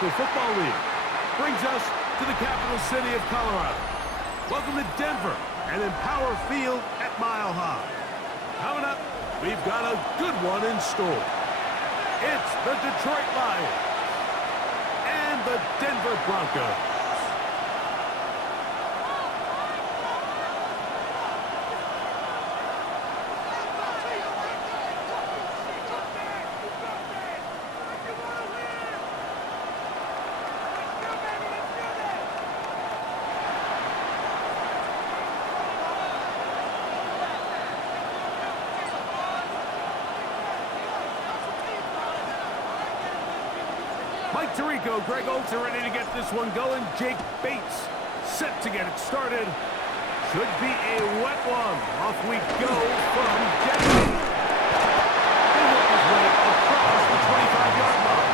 National Football League. Brings us to the capital city of Colorado. Welcome to Denver and Empower Field at Mile High. Coming up, we've got a good one in store. It's the Detroit Lions and the Denver Broncos. Mike Tirico, Greg Olsen ready to get this one going. Jake Bates set to get it started. Should be a wet one. Off we go from Denver. He worked his way across the 25-yard line.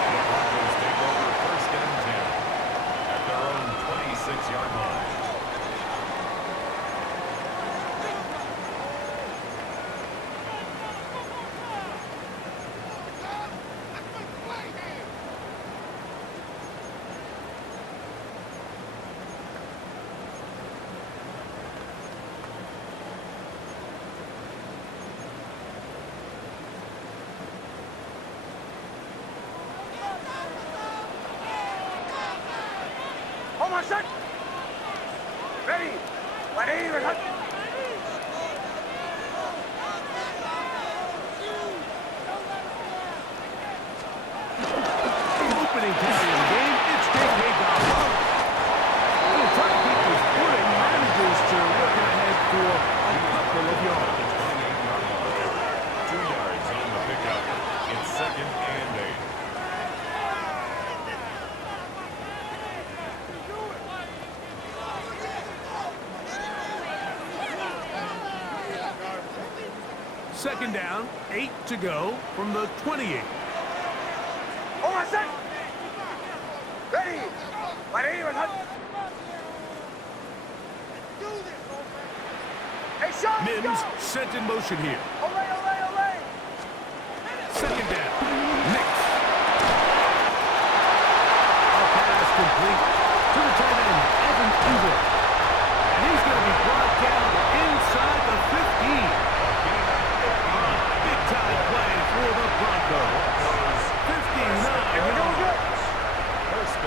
The Broncos take over first and 10 at their own 26-yard line. Hold my shot. Ready. Ready. Ready. Opening carry in the game, it's J.K. Dobbins. He'll try to keep his footing, manages to work ahead for a couple of yards. 28-yard line. 2 yards on the pickup. It's 2nd and 8. Second down, 8 to go from the 28. Hold my shot. Ready. Ready. Ready. Hey, Sean, Mims sent in motion here. Olay, olay, olay. Second down, Nix. A pass complete to the tight end, Evan Engram. And he's going to be brought down inside the 15. Big-time play for the Broncos. 59 yards.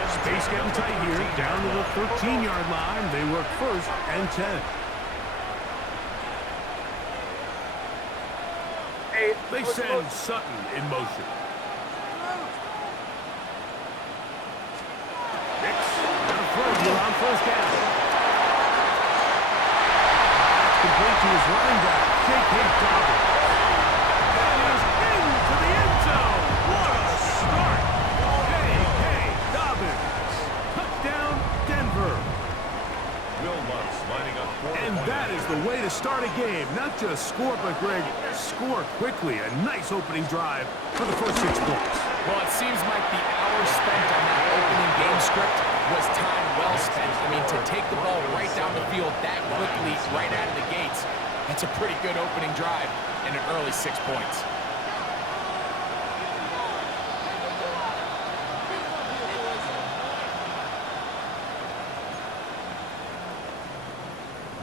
Space getting tight here, down to the 13-yard line. They work first and 10. They send Sutton in motion. Nix got a throw here on first down. That's complete to his running back, J.K. Dobbins. That is into the end zone. What a start. J.K. Dobbins. Touchdown, Denver. Will Lutz lining up for And that is the way to start a game. Not just score, but, Greg, score quickly. A nice opening drive for the first 6 points. Well, it seems like the hours spent on that opening game script was time well spent. I mean, to take the ball right down the field that quickly, right out of the gates, that's a pretty good opening drive and an early 6 points.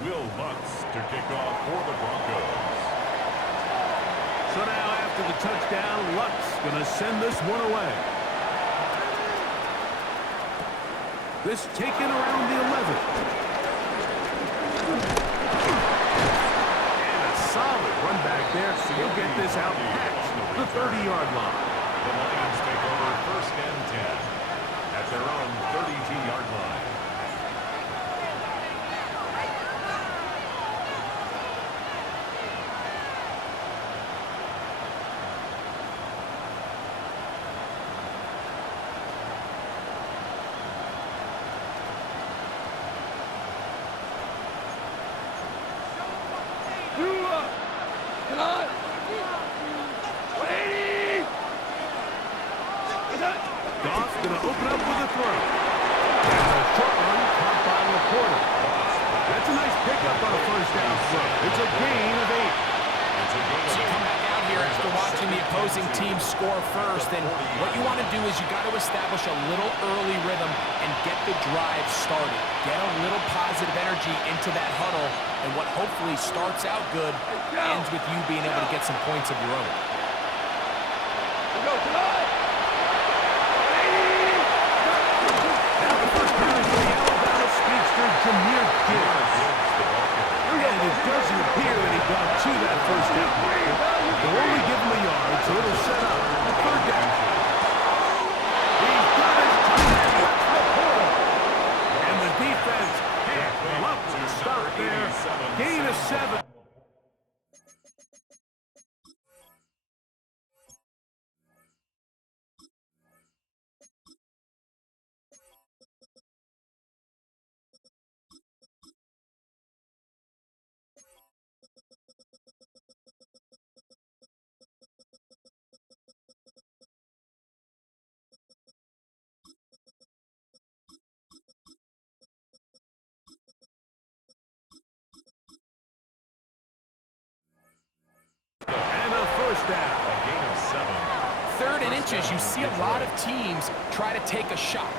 Will Lutz to kick off for the Broncos. So now after the touchdown, Lutz going to send this one away. This taken around the 11. And a solid run back there. So he'll get this out past the 30-yard line. The Lions take over first and 10 at their own 32-yard line. Goff's going to open up with a throw. That's a short run caught by Laporta. That's a nice pickup on a first down throw. It's a gain of 8. It's a gain of 8. So you come back out here after watching the opposing team score first, and what you want to do is you got to establish a little early rhythm and get the drive started. Get a little positive energy into that huddle, and what hopefully starts out good ends with you being able to get some points of your own. Go tonight. Now the first down is for the Alabama speedster, Jameer Gibbs. And it doesn't appear that he got to that first down marker. They'll only give him a yard, so it'll set up a third down. He's got his tight end. That's the portal. And the defense can't come up with a stop there. Gain of 7. And a first down. A gain of 7. 3rd and inches, you see a lot of teams try to take a shot.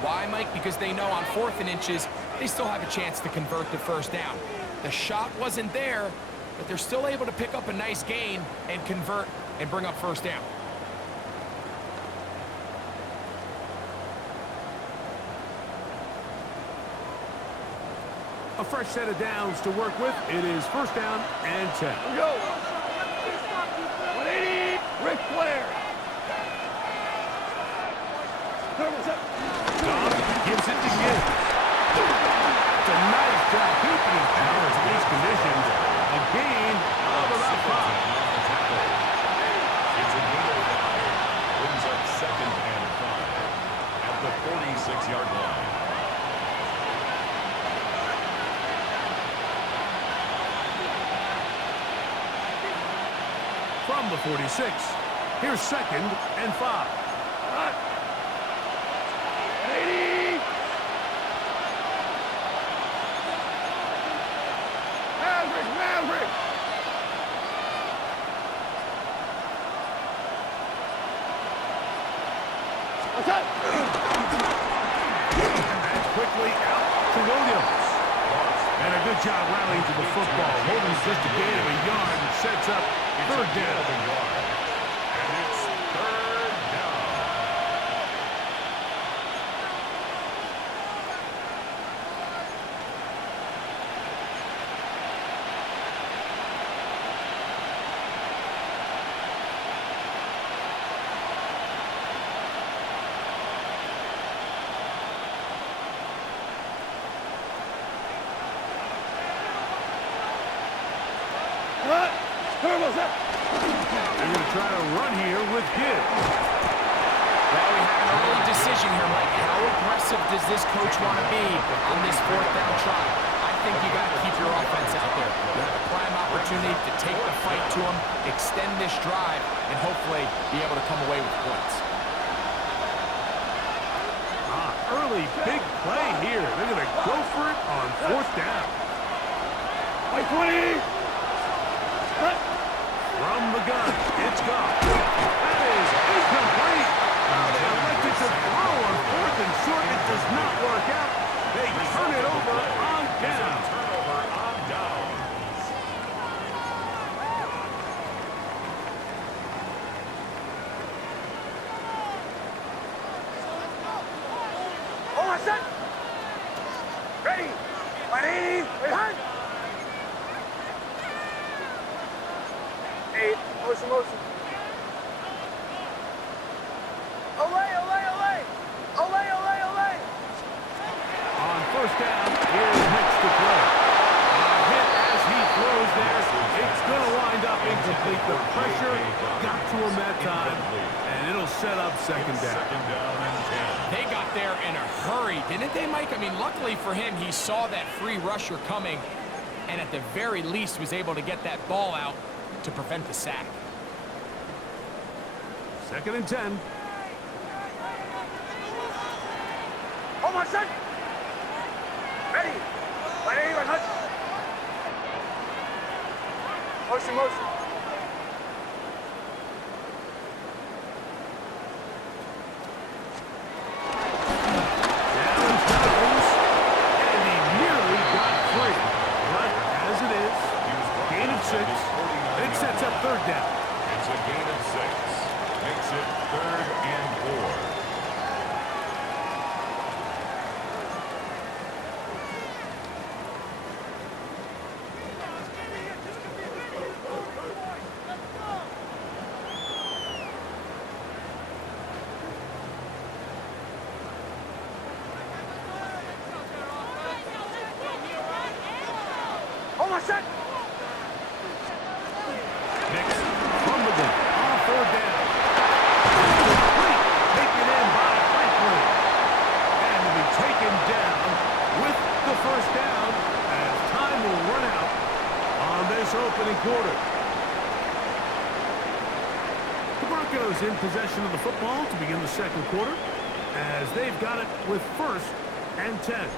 Why, Mike? Because they know on 4th and inches, they still have a chance to convert to first down. The shot wasn't there, but they're still able to pick up a nice gain and convert and bring up first down. A fresh set of downs to work with. It is first down and 10. Go. 180. Ric Flair. Goff gives it to Gibbs. It's a nice job keeping his balance in these conditions. A gain of about 5. It's a gain of 5. Brings up 2nd and 5 at the 46-yard line. From the 46, here's 2nd and 5. 80. Maverick. What's up? And quickly out to Williams. And a good job rallying to the football. Holding just a gain of a yard and sets up third down. And it's 3rd down. Turbo's up. They're going to try to run here with Gibbs. Well, we have an early decision here, Mike. How aggressive does this coach want to be on this 4th down try? I think you got to keep your offense out there. You have a prime opportunity to take the fight to them, extend this drive, and hopefully be able to come away with points. Early big play here. They're going to go for it on 4th down. Like 20. From the gun, it's gone. That is incomplete. They elected to throw on 4th and short. It does not work out. They turn it over on down. Turnover on downs. Hold on, set. Ready. 180. Behind. 8. Motion. Olay. On 1st down, here's Hicks to throw. A hit as he throws there. It's going to wind up incomplete. The pressure got to him that time, and it'll set up 2nd down. 2nd down and 10. They got there in a hurry, didn't they, Mike? I mean, luckily for him, he saw that free rusher coming, and at the very least was able to get that ball out to prevent the sack. 2nd and 10. Hold on, set. Ready. 180. Motion. quarter. The Broncos in possession of the football to begin the second quarter, as they've got it with 1st and 10.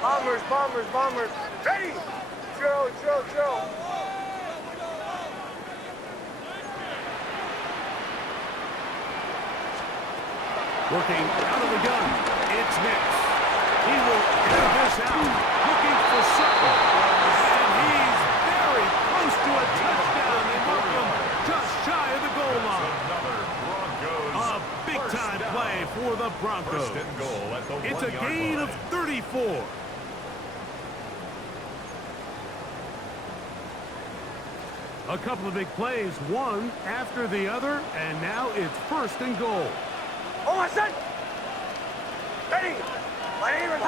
Bombers, bombers, bombers. Ready! Drill, drill, drill. Working out of the gun, it's Nix. He will air this out, looking for Sutton. And he's very close to a touchdown. They mark him just shy of the goal line. A big-time play for the Broncos. First and goal at the It's a gain of 34. A couple of big plays, one after the other, and now it's 1st and goal. Oh, my son! Ready! My name is...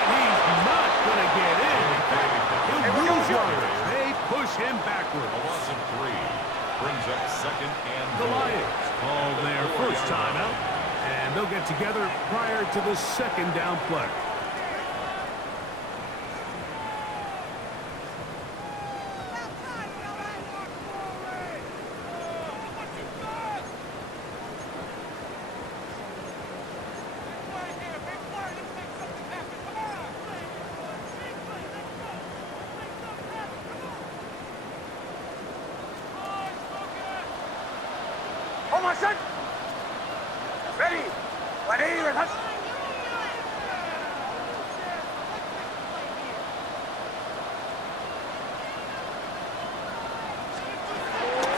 And he's not going to get in. In fact, he'll lose yardage. They push him backward. A loss of 3 brings up 2nd and The goal. Lions call their first timeout, and they'll get together prior to the 2nd down play. Oh, my son! Ready! My name is...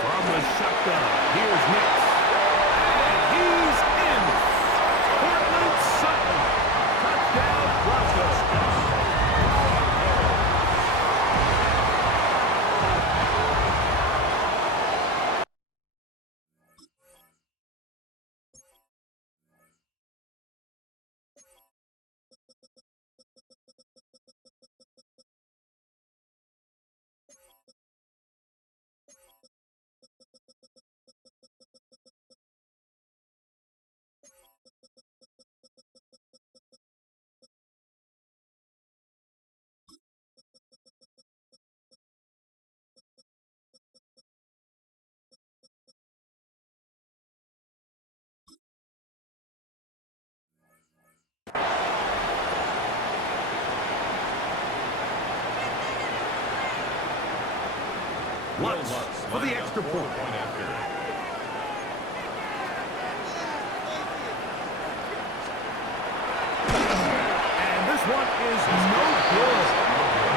From the shotgun, here's Nix. And he's in. Cortland Sutton. Touchdown, Broncos. Lutz for the extra point. And this one is no good.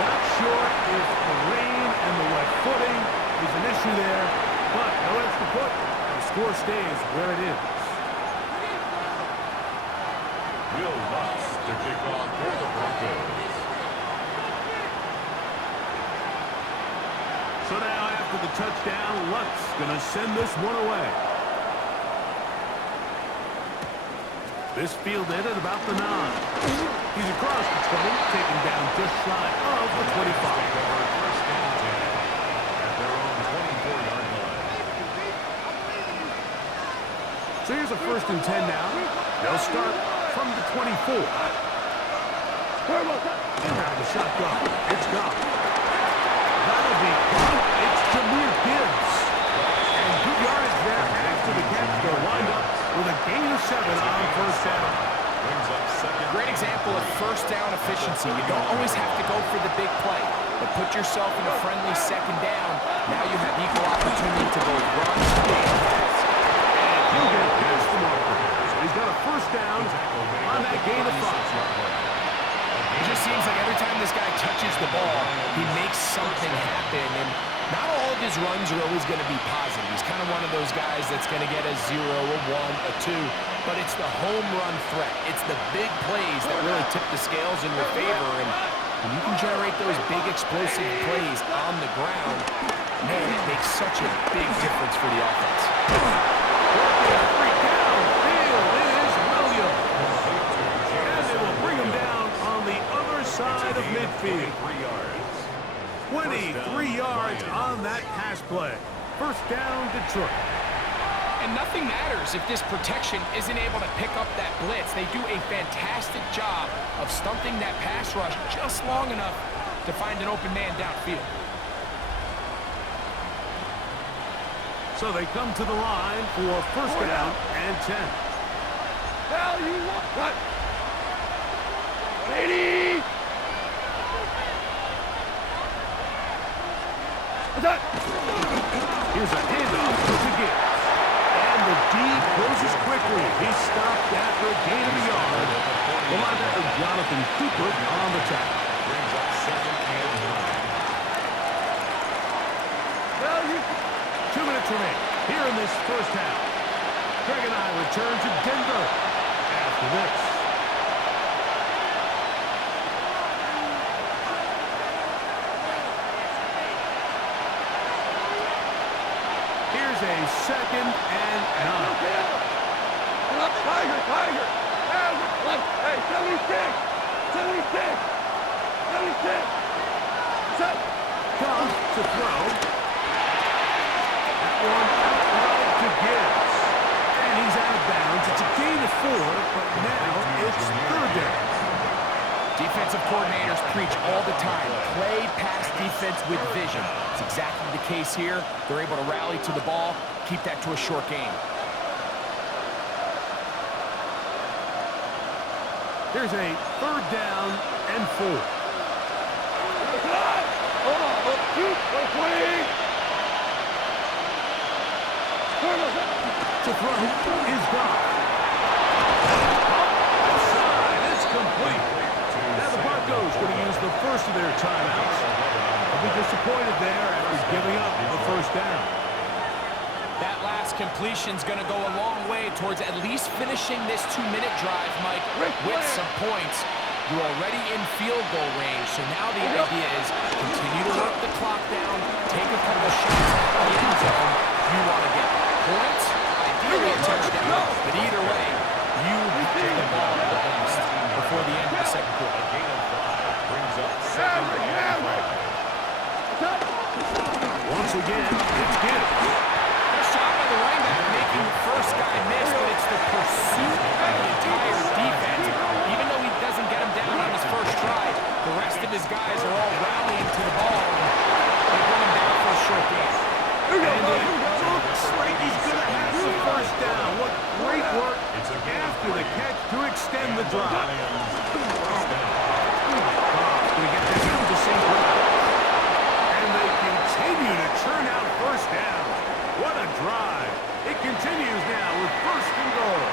Not sure if the rain and the wet footing is an issue there, but no extra point. The score stays where it is. Will Lutz to kick off for the Broncos. So now after the touchdown, Lutz going to send this one away. This fielded at about the 9. He's across the 20, taken down just shy of the 25. First and 10 at their own 24-yard line. So here's a 1st and 10 now. They'll start from the 24. And out of the shotgun. It's gone. That'll be fun. It's Jameer Gibbs. And good yardage there after the catch. They'll wind up with a gain of 7 on 1st down. Brings up 2nd. Great example of 1st down efficiency. You don't always have to go for the big play, but put yourself in a friendly 2nd down. Now you have equal opportunity to both run and pass. And he'll get past the marker. So he's got a 1st down on that gain of 5. It just seems like every time this guy touches the ball, he makes something happen. And not all of his runs are always going to be positive. He's kind of one of those guys that's going to get a 0, a 1, a 2. But it's the home run threat. It's the big plays that really tip the scales in your favor. And when you can generate those big explosive plays on the ground, man, it makes such a big difference for the offense. Side of 23 yards on that pass play. First down, Detroit. And nothing matters if this protection isn't able to pick up that blitz. They do a fantastic job of stumping that pass rush just long enough to find an open man downfield. So they come to the line for first down and 10. Hell, you want what? 180! Here's a handoff to Gibbs. And the D closes quickly. He's stopped after a gain of a yard. The linebacker Jonathan Cooper on the tackle. Brings up 2nd and 9. Hell, you... 2 minutes remain here in this first half. Greg and I return to Denver after this. Here's a 2nd and 9. Tiger, Tiger! Hey, 76! 76! 76! Set! Goff to throw. That one out wide to Gibbs. And he's out of bounds. It's a gain of 4, but now it's 3rd down. Defensive coordinators preach all the time, play pass defense with vision. It's exactly the case here. They're able to rally to the ball, keep that to a short game. There's a 3rd down and 4. Hold on, shoot, wait! To throw is Goff. Outside, it's complete. Now the Broncos going to use the first of their timeouts. They'll be disappointed there after giving up the first down. That last completion's going to go a long way towards at least finishing this 2-minute drive, Mike, with some points. You're already in field goal range, so now the idea is continue to work the clock down, take a couple shots at the end zone. You want to get points, ideally a touchdown, but either way, you have the ball lost before the end of the second quarter. A gain of 5 brings up 2nd and 5. Once again, it's Gibbs. Nice job by the running back making the first guy miss, but it's the pursuit by the entire defense. Even though he doesn't get him down on his first try, the rest of his guys are all rallying to the ball, and they bring him down for a short game. And it looks like he's going to have the first down. What great work after the catch to extend the drive. Goff's going to get this into St. Brown. And they continue to churn out first down. What a drive. It continues now with 1st and goal.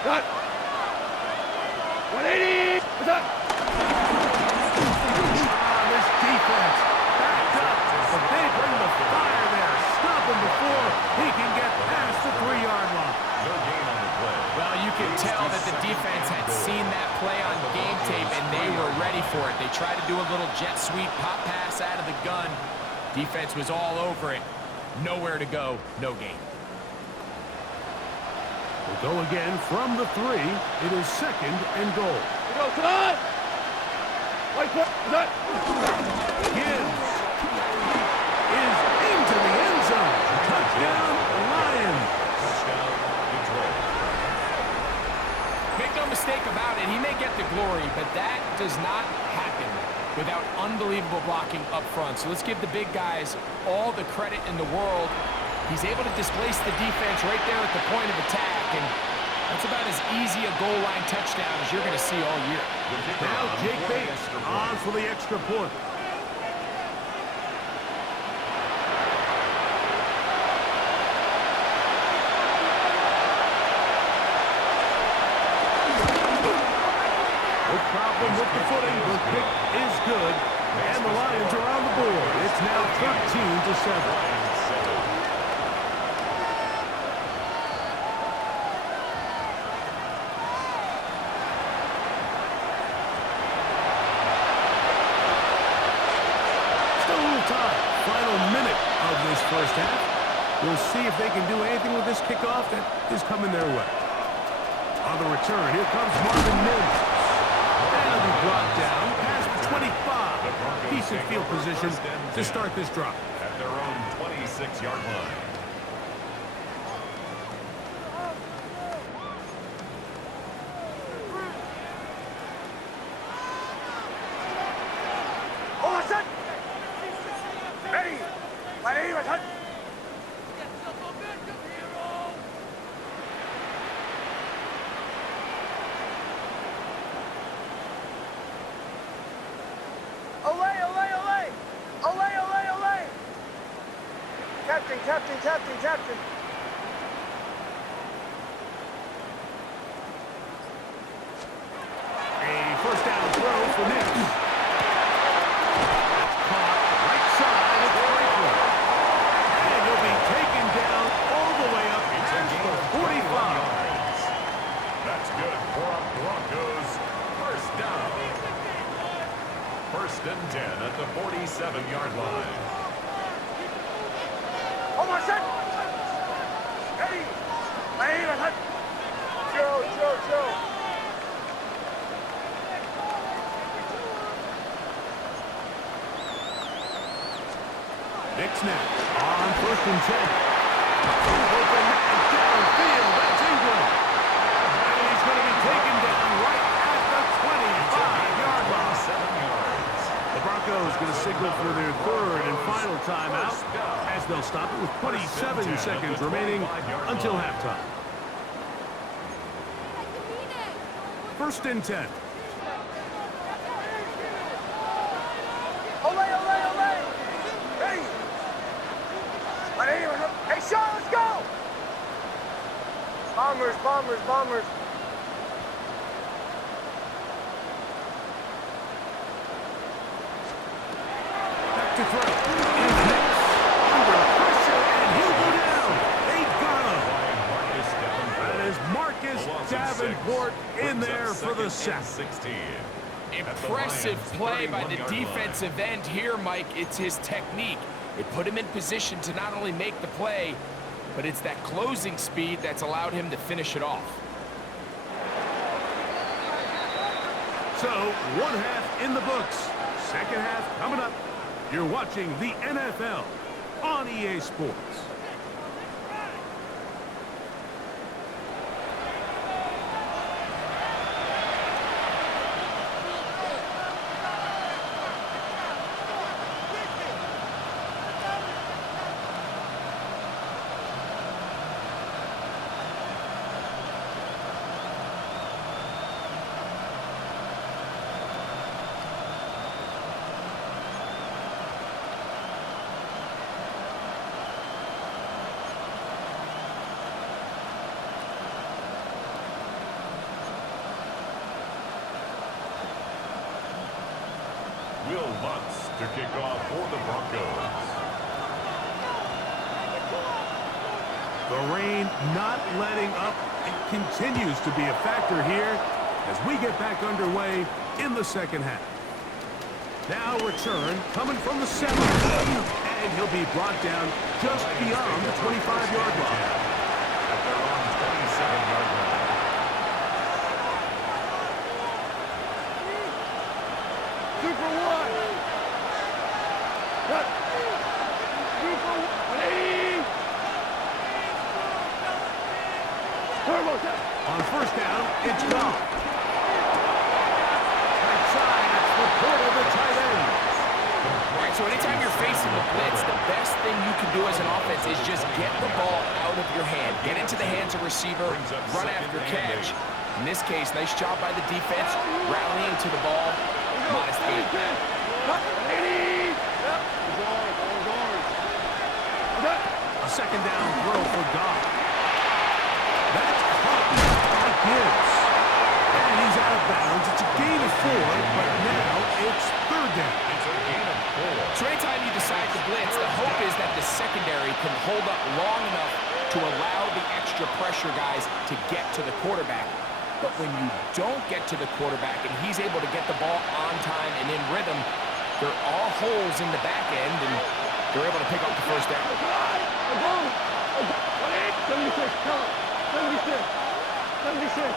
Cut! 180! This defense backed up, but they bring the fire there. Stop him before he can get past the 3-yard line. No gain on the play. Well, you can tell that the defense had seen that play on game tape, and they were ready for it. They tried to do a little jet sweep, pop pass out of the gun. Defense was all over it. Nowhere to go, no gain. We'll go again from the 3. It is 2nd and goal. We go, come on! Wait, that! Gibbs is into the end zone. Touchdown, Lions. Touchdown, Detroit. Make no mistake about it, he may get the glory, but that does not happen without unbelievable blocking up front. So let's give the big guys all the credit in the world. He's able to displace the defense right there at the point of attack, and that's about as easy a goal line touchdown as you're going to see all year. Now Jake Bates on for the extra point. No problem with the footing. The kick is good, and the Lions are on the board. It's now 13-7. halftime. Final minute of this first half. We'll see if they can do anything with this kickoff that is coming their way. On the return, here comes Marvin Mims. And he'll be brought down past the 25. Decent field position to start this drive. At their own 26-yard line. Captain. A first down throw for Nick. Caught right side of Franklin. And he'll be taken down all the way up past the 45. That's good for a Broncos first down. First and 10 at the 47-yard line. Joe. Nick snap on first and 10. Open man downfield. That's Ingram. And he's going to be taken down right at the 25-yard line. 7 yards. The Broncos going to signal for their third and final timeout as they'll stop it with 27 seconds remaining until halftime. First and 10. Hey, Sean, let's go! Bombers. Back to throw. Under pressure, and he'll go down. They got him. That is Marcus Davenport in there for the sack. 16. Impressive play by the defensive end here, Mike. It's his technique. It put him in position to not only make the play, but it's that closing speed that's allowed him to finish it off. So, one half in the books. Second half coming up. You're watching the NFL on EA Sports. Will Lutz to kick off for the Broncos. The rain not letting up. It continues to be a factor here as we get back underway in the second half. Now return coming from the 7, and he'll be brought down just beyond the 25-yard line. At their own 27-yard line. Super one. On first down, it's Goff. Right side, it's the port of the tight end. All right, so anytime you're facing the blitz, the best thing you can do as an offense is just get the ball out of your hand. Get into the hands of receiver, run after catch. In this case, nice job by the defense, rallying to the ball. Modest gain. A second down throw for Goff. That's caught by Gibbs. And he's out of bounds. It's a gain of 4, but now it's third down. It's a gain of 4. So anytime you decide to blitz, the hope is that the secondary can hold up long enough to allow the extra pressure guys to get to the quarterback. But when you don't get to the quarterback and he's able to get the ball on time and in rhythm, There are holes in the back end, and they're able to pick up the first down. 76, tell him. 76. 76.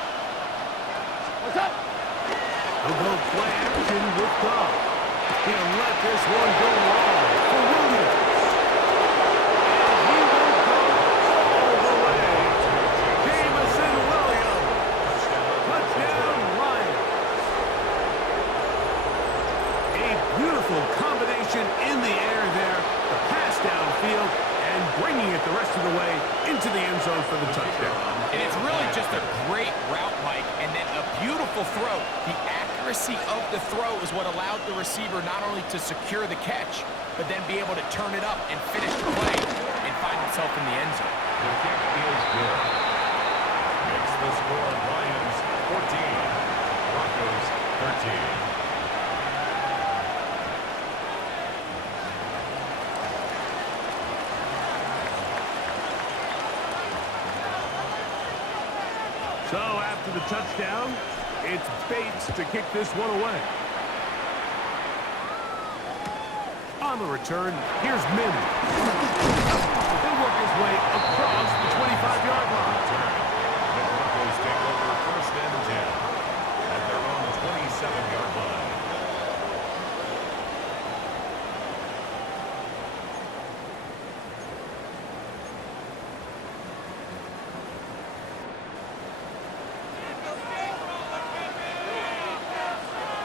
What's up? He'll go play action with Goff. He'll let this one go long for Williams. And he will go all the way. Jameson Williams. Touchdown, Lions. A beautiful combination in the air there. The pass downfield and bringing it the rest of the way into the end zone for the touchdown. And it's really just a great route, Mike, and then a beautiful throw. The accuracy of the throw is what allowed the receiver not only to secure the catch, but then be able to turn it up and finish the play and find himself in the end zone. The kick is good. Makes the score Lions 14, Broncos 13. So after the touchdown, it's Bates to kick this one away. On the return, here's Mims. He'll work his way across the 25-yard line. The Broncos take over first and 10 at their own 27-yard line.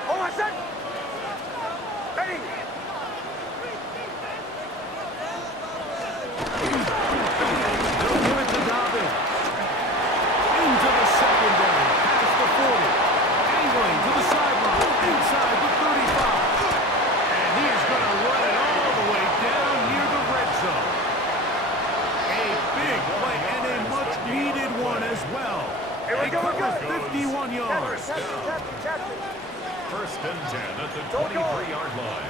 Hold on a sec. Ready. They'll give it to Dobbins. Into the secondary, past the 40. Angling to the sideline, inside the 35. And he is going to run it all the way down near the red zone. A big play and a much-needed one as well. Here we He go, covers 51 yards. Catch it. First and 10 at the Go, go. 23-yard line.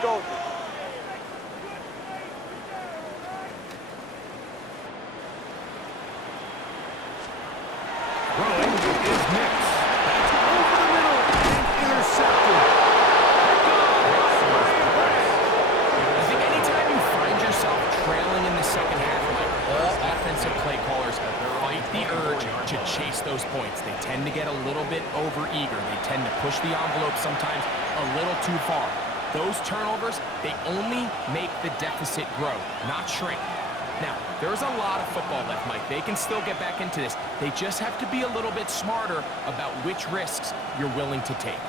Go. Throwing is Nix. That's over the middle and intercepted. I think anytime you find yourself trailing in the second half, like all offensive play callers fight the urge to chase those points. They tend to get a little bit over-eager. They tend to push the envelope sometimes a little too far. Those turnovers, they only make the deficit grow, not shrink. Now, there's a lot of football left, Mike. They can still get back into this. They just have to be a little bit smarter about which risks you're willing to take.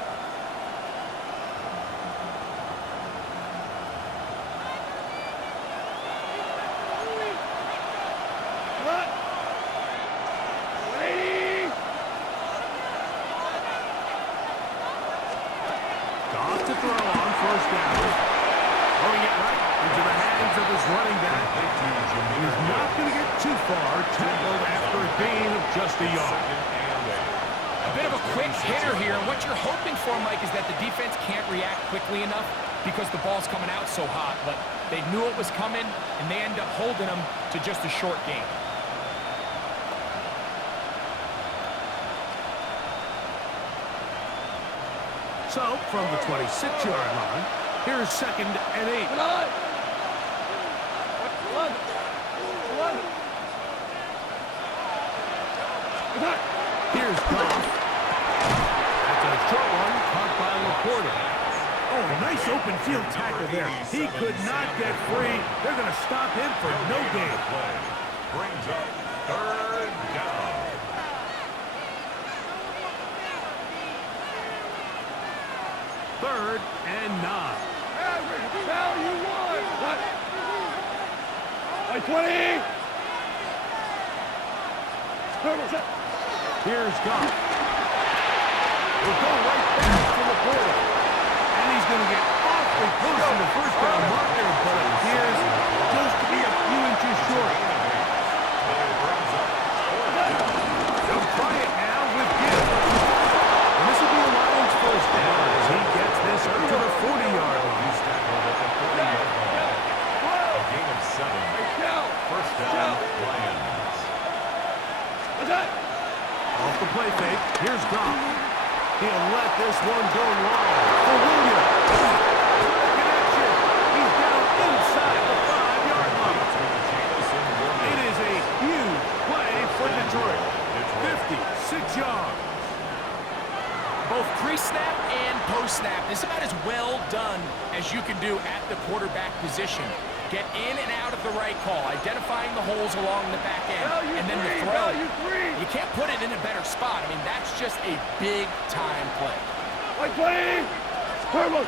Goff to throw on first down. Throwing it right into the hands of his running back. He's not going to get too far. Tackled after a gain of just a yard. A bit of a quick hitter here, and what you're hoping for, Mike, is that the defense can't react quickly enough because the ball's coming out so hot, but they knew it was coming, and they end up holding them to just a short gain. So, from the 26-yard line, here's second and 8. Here's Goff. That's a short one caught by Laporta. Oh, nice open field tackle there. He could not get free. They're going to stop him for no gain. Brings up third down. Third and 9. Now you won. What? By 20. Here's Goff. He'll go right back to Laporta. And he's going to get awfully close to the first down marker, but it appears just to be a few inches short. They'll try it now with Gibbs. And this will be a Lions first down as he gets this up to the 40-yard line. He's tackled at the 40-yard line. A gain of 7. First down, Lions. Off the play fake, here's Goff. one going long for Williams. What a connection. He's down inside the 5-yard line. It is a huge play for Detroit. 56 yards. Both pre-snap and post-snap is about as well done as you can do at the quarterback position. Get in and out of the right call, identifying the holes along the back end, and then the throw. You can't put it in a better spot. I mean, that's just a big-time play. Here's Gibbs.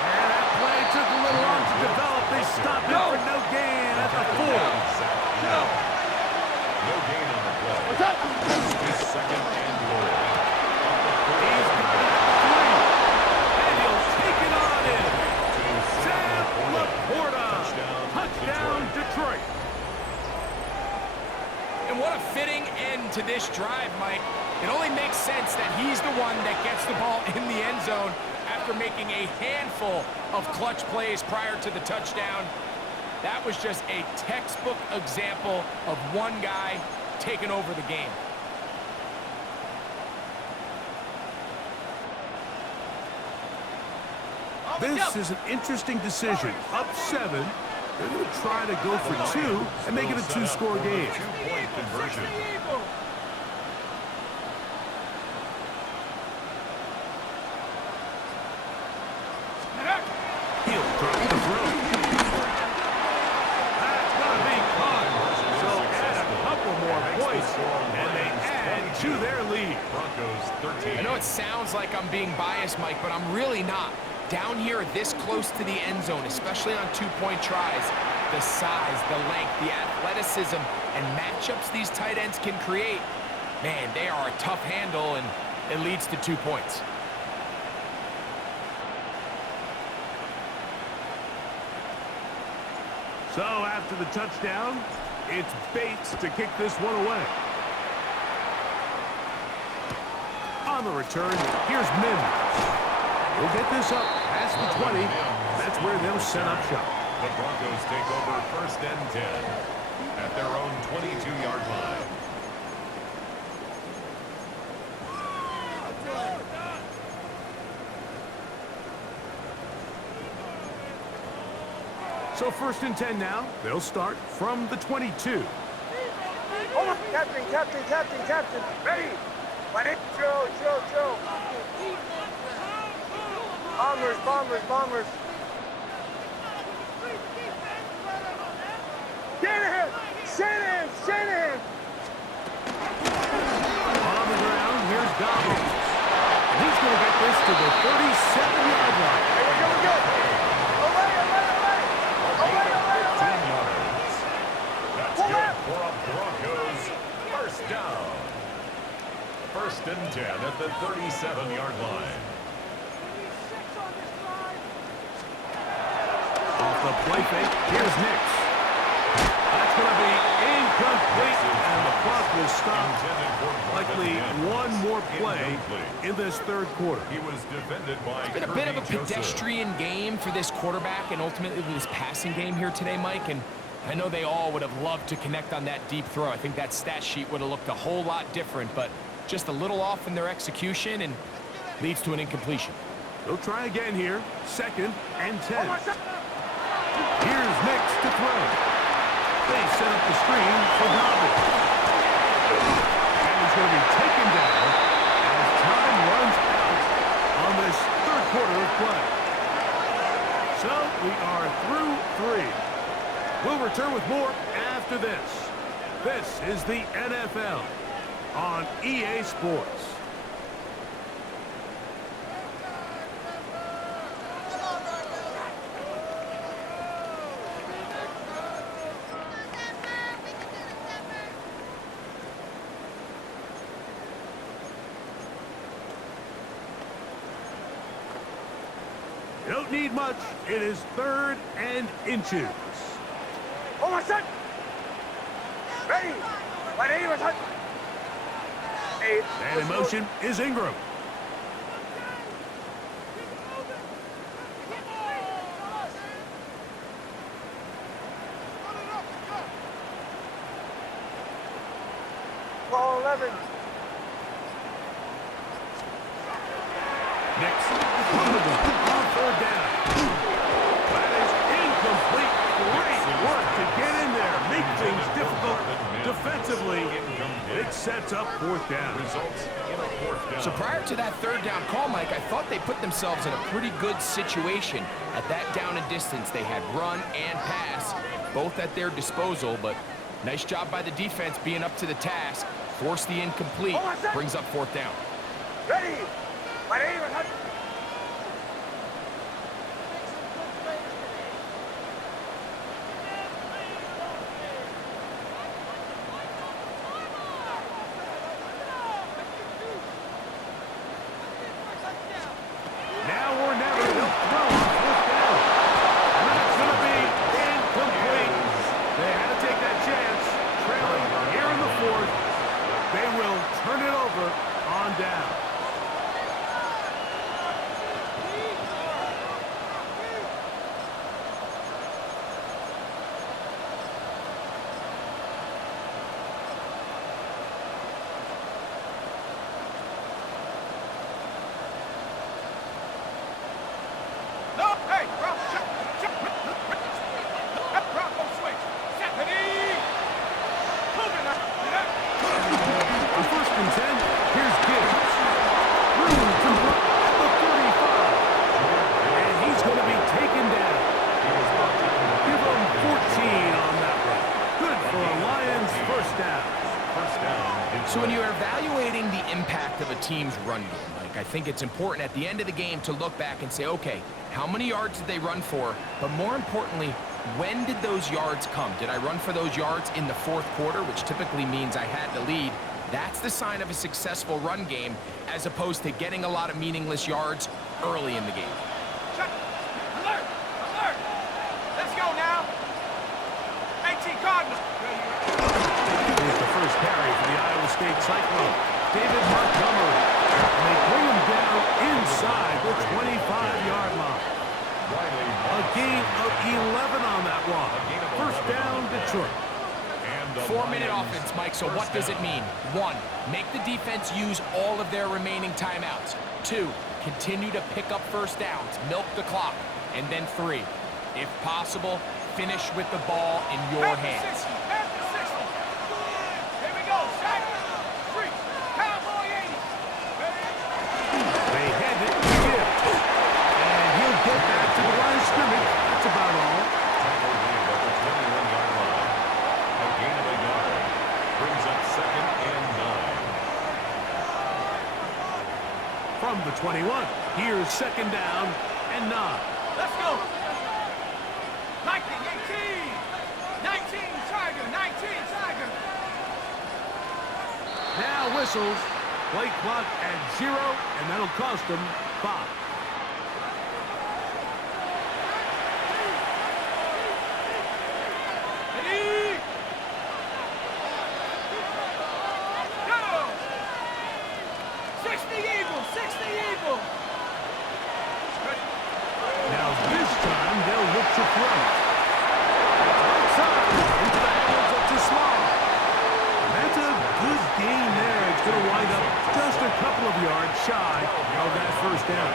And that play took a little long to develop. They stopped it for no gain at the 4. No gain on the play. What's up? It's second and goal. He's got it at 3. And he'll take it on in. Sam Laporta. Touchdown, Detroit. And what a fitting end to this drive, Mike. It only makes sense that he's the one that gets the ball in the end zone after making a handful of clutch plays prior to the touchdown. That was just a textbook example of one guy taking over the game. This is an interesting decision. Up 7. They're going to try to go for 2 and make it a 2-score game. 2-point conversion. He'll drop the throw. That's going to be caught. So add a couple more points, and they add to their lead. Broncos 13. I know it sounds like I'm being biased, Mike, but I'm really not. Down here this close to the end zone, especially on 2-point tries, the size, the length, the athleticism, and matchups these tight ends can create, man, they are a tough handle, and it leads to 2 points. So after the touchdown, it's Bates to kick this one away. On the return, here's Mims. We'll get this up past the 20. That's where they'll set up shop. The Broncos take over first and 10 at their own 22-yard line. So first and 10 now. They'll start from the 22. Hold on. Captain. Ready. Chill. Bombers. Shanahan. On the ground, here's Donald. He's going to get this to the 37-yard line. Here we go. Away. 10 yards. That's good for a Broncos first down. First and 10 at the 37-yard line. Off the play fake, here's Nix. That's going to be incomplete, and the clock will stop. Likely one more play in this third quarter. He was defended by It's been a bit of a pedestrian game for this quarterback and ultimately this passing game here today, Mike, and I know they all would have loved to connect on that deep throw. I think that stat sheet would have looked a whole lot different, but just a little off in their execution and leads to an incompletion. They'll try again here. Second and 10. Here's Nix to throw. They set up the screen for Dobbins. And he's going to be taken down as time runs out on this third quarter of play. So we are through 3. We'll return with more after this. This is the NFL on EA Sports. You don't need much. It is 3rd and inches. Hold on, son. Ready. And in motion is Ingram. Ball 11. Next, on the gun, on third down. That is incomplete. Great work to get in there, make things difficult. Defensively, it sets up fourth down. So prior to that third down call, Mike, I thought they put themselves in a pretty good situation. At that down and distance, they had run and pass, both at their disposal, but nice job by the defense being up to the task. Force the incomplete, brings up fourth down. Ready. My name is... Now or never, they'll throw on fourth down. And that's going to be incomplete. They had to take that chance, trailing here in the fourth. They will turn it over on down. So when you're evaluating the impact of a team's run game, Mike, I think it's important at the end of the game to look back and say, okay, how many yards did they run for? But more importantly, when did those yards come? Did I run for those yards in the fourth quarter, which typically means I had the lead? That's the sign of a successful run game, as opposed to getting a lot of meaningless yards early in the game. Alert! Alert! Let's go now! 18 Cardinals! Here's the first carry for the Iowa State Cyclone, David Montgomery. And they bring him down inside the 25-yard line. A gain of 11 on that one. First down, Detroit. 4-minute offense, Mike, so what does it mean? 1, make the defense use all of their remaining timeouts. 2, continue to pick up first downs, milk the clock. And then 3, if possible, finish with the ball in your hands. They hand it to Gibbs. And he'll get back to the line of scrimmage. That's about all. A gain of a yard. Brings up 2nd and 9. From the 21, here's 2nd down and 9. Let's go! 19, 18! 19, Tiger! 19, Tiger! Now whistles. Play clock at 0, and that'll cost them 5. Ready? Go! 60 Eagles! 60 Eagles! Now this time they'll look to throw. Outside into the hands of Tislam. That's a good gain there. It's going to wind up just a couple of yards shy of that first down.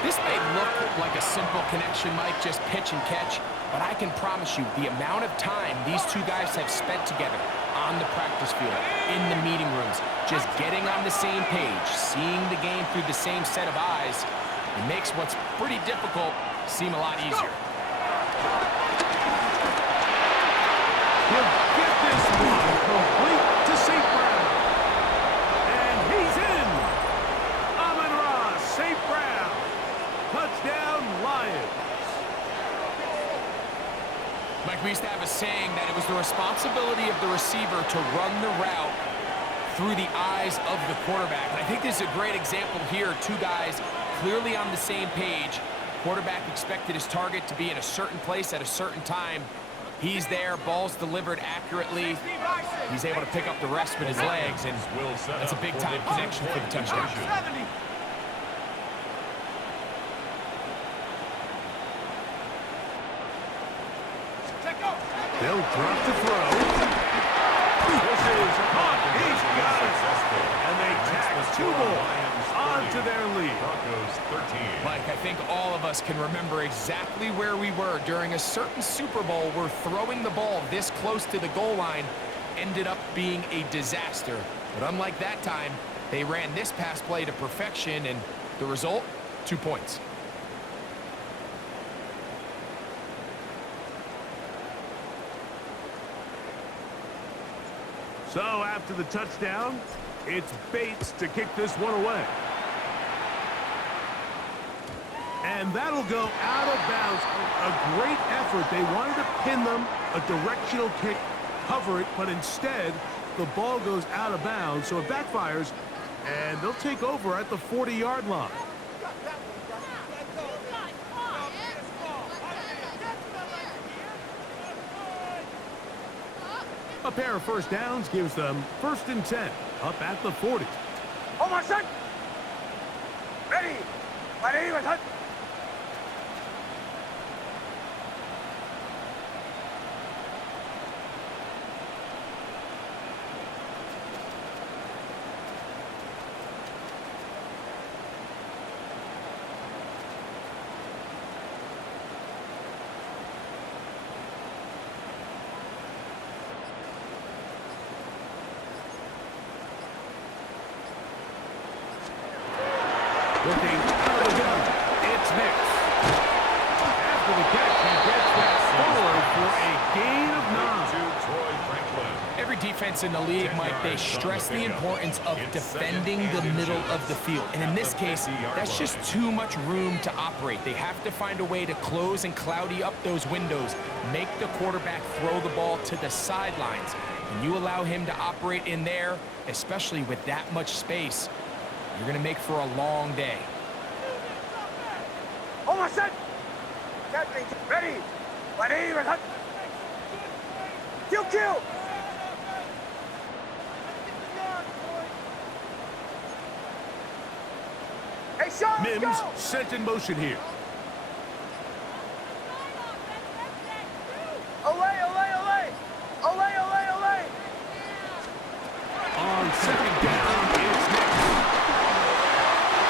This may look like a simple connection, Mike, just pitch and catch, but I can promise you the amount of time these two guys have spent together on the practice field, in the meeting rooms, just getting on the same page, seeing the game through the same set of eyes, it makes what's pretty difficult seem a lot easier. He'll get this one complete to St. Brown. And he's in. Amon-Ra St. Brown. Touchdown, Lions. Mike, we used to have a saying that it was the responsibility of the receiver to run the route through the eyes of the quarterback. And I think this is a great example here. Two guys clearly on the same page. Quarterback expected his target to be in a certain place at a certain time. He's there, ball's delivered accurately. He's able to pick up the rest with his legs, and that's a big-time connection for the touchdown. They'll drop to throw. This is caught. He's got it. And they tag 2 more on on to their lead. Broncos 13. Mike, I think all of us can remember exactly where we were during a certain Super Bowl where throwing the ball this close to the goal line ended up being a disaster. But unlike that time, they ran this pass play to perfection, and the result, 2 points. So after the touchdown, it's Bates to kick this one away. And that'll go out of bounds. A great effort. They wanted to pin them, a directional kick, cover it, but instead the ball goes out of bounds, so it backfires, and they'll take over at the 40-yard line. A pair of first downs gives them 1st and 10, up at the 40. Hold my son. Ready. My name is Hunt. Looking out of the gun, it's Nix. After the catch, he gets that forward for a gain of 9. Every defense in the league, Mike, they stress the importance of defending the middle of the field. And in this case, that's just too much room to operate. They have to find a way to close and cloudy up those windows, make the quarterback throw the ball to the sidelines. And you allow him to operate in there, especially with that much space, you're going to make for a long day. Hold my son. Captain, ready. My name is Hunt. Kill. Hey, Sean, let's Mims go. sent in motion here. Olay. On 2nd down, it's Nix.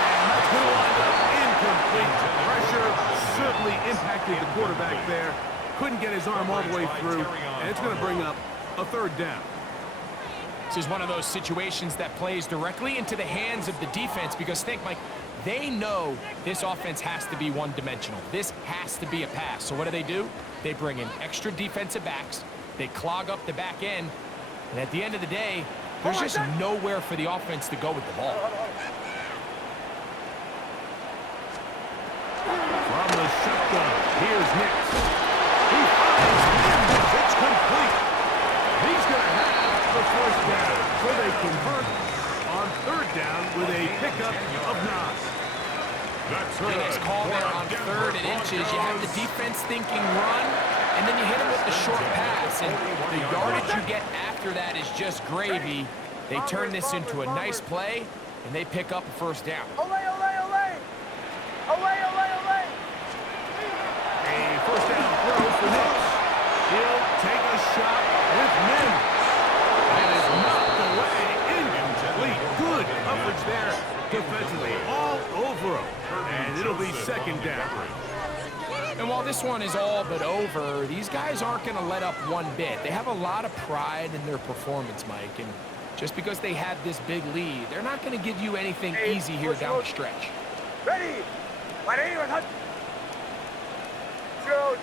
And that's going to wind up incomplete. Pressure certainly impacted the quarterback there. Couldn't get his arm all the way through, and it's going to bring up a 3rd down. This is one of those situations that plays directly into the hands of the defense because think, Mike, they know this offense has to be one-dimensional. This has to be a pass. So what do? They bring in extra defensive backs. They clog up the back end. And at the end of the day, there's just nowhere for the offense to go with the ball. From the shotgun, here's Nix. He finds Mims. It's complete. He's going to have the 1st down. So they convert on 3rd down with a pickup of 9. The next call there on 3rd and inches. You have the defense thinking run, and then you hit him with the short pass. And the yardage you get after that is just gravy. They turn this into a nice play, and they pick up a 1st down. Olay. A 1st down throw for Nix. He'll take a shot with Mims. And is knocked away. Incomplete. Good coverage there defensively. All over him. And it'll be 2nd down. And while this one is all but over, these guys aren't going to let up one bit. They have a lot of pride in their performance, Mike. And just because they have this big lead, they're not going to give you anything easy here down the stretch. Ready. My name is Hunt. Joe.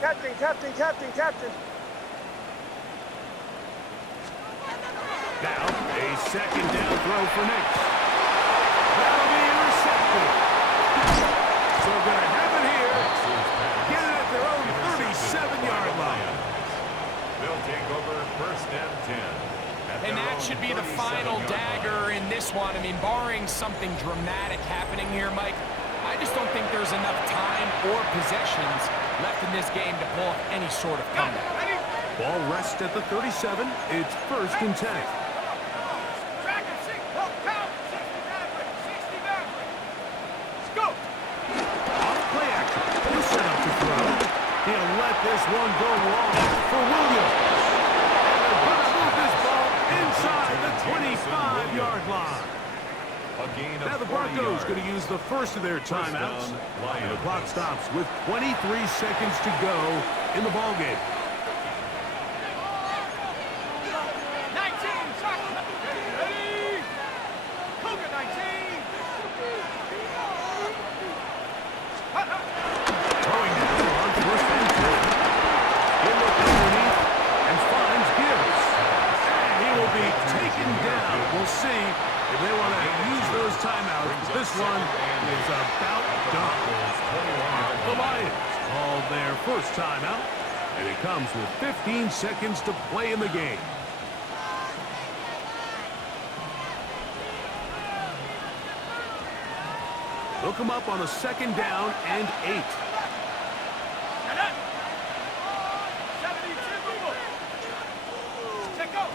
Captain. Now, a 2nd down throw for Nix. That'll be intercepted. So we're going to have it here. Get it at their own 37-yard line. They'll take over 1st and 10. And that should be the final dagger in this one. I mean, barring something dramatic happening here, Mike, I just don't think there's enough time or possessions left in this game to pull off any sort of comeback. Ball rests at the 37. It's 1st and 10. Play action. He'll set up to throw. He'll let this one go long for Williams. And they're going to move this ball inside the 25-yard line. A gain of Now the 40 Broncos yards. going to use the first of their First timeouts. down, And the Lions. clock stops with 23 seconds to go in the ballgame. 19, chocolate. Ready? Cougar 19. Throwing down on first and 10. He'll look underneath and finds Gibbs. And he will be taken down. We'll see if they want to use those timeouts. This one is about done. The Lions call their first timeout, and it comes with 15 seconds to play in the game. They'll come up on a second down and 8.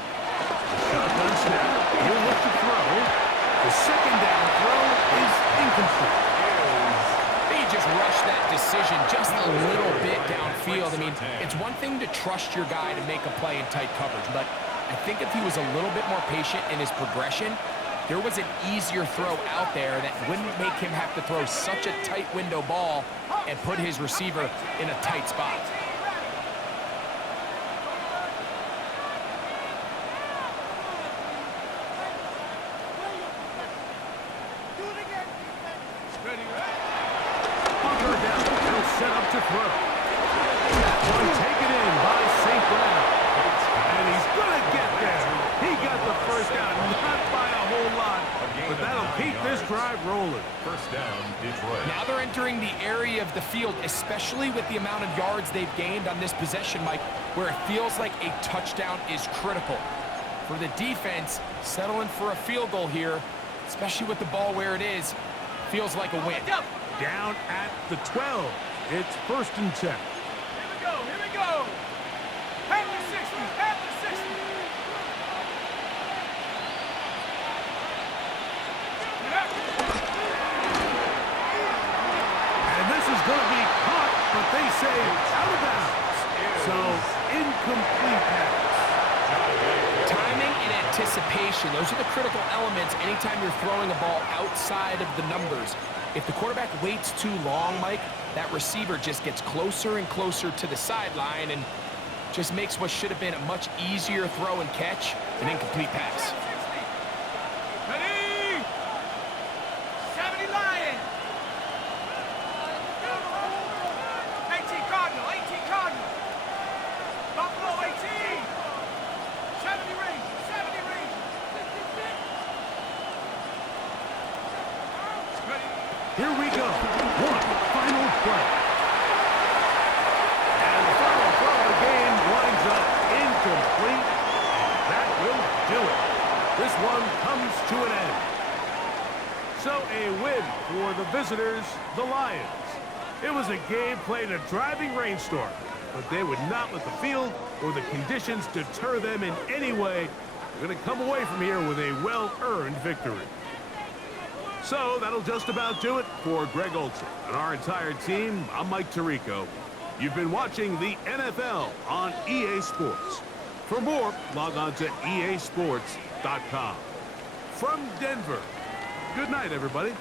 Shotgun snap. He'll look to throw. The second down throw is incomplete. He just rushed that decision just a little bit downfield. I mean, it's one thing to trust your guy to make a play in tight coverage, but I think if he was a little bit more patient in his progression, there was an easier throw out there that wouldn't make him have to throw such a tight window ball and put his receiver in a tight spot. Bunker down. They'll set up to throw. That one taken in by St. Brown. And he's going to get there. He got the first down, not by a whole lot, but that'll keep this drive rolling. First down, Detroit. Now they're entering the area of the field, especially with the amount of yards they've gained on this possession, Mike, where it feels like a touchdown is critical. For the defense, settling for a field goal here, especially with the ball where it is, feels like a win. Down at the 12. It's first and 10. Here we go. At the 60, at the 60. And this is going to be caught, but they say out of bounds. So, incomplete pass. Timing and anticipation, those are the critical elements anytime you're throwing a ball outside of the numbers. If the quarterback waits too long, Mike, that receiver just gets closer and closer to the sideline and just makes what should have been a much easier throw and catch an incomplete pass. Ready? 70 Lions. 18 Cardinal, 18 Cardinal. Buffalo 18. 70 Rangers, 70 Rangers. Ready? Here we go. One final play. And the final throw of the game winds up incomplete. And that will do it. This one comes to an end. So a win for the visitors, the Lions. It was a game played in a driving rainstorm, but they would not let the field or the conditions deter them in any way. They're going to come away from here with a well-earned victory. So that'll just about do it for Greg Olson and our entire team. I'm Mike Tirico. You've been watching the NFL on EA Sports. For more, log on to easports.com. From Denver, good night, everybody.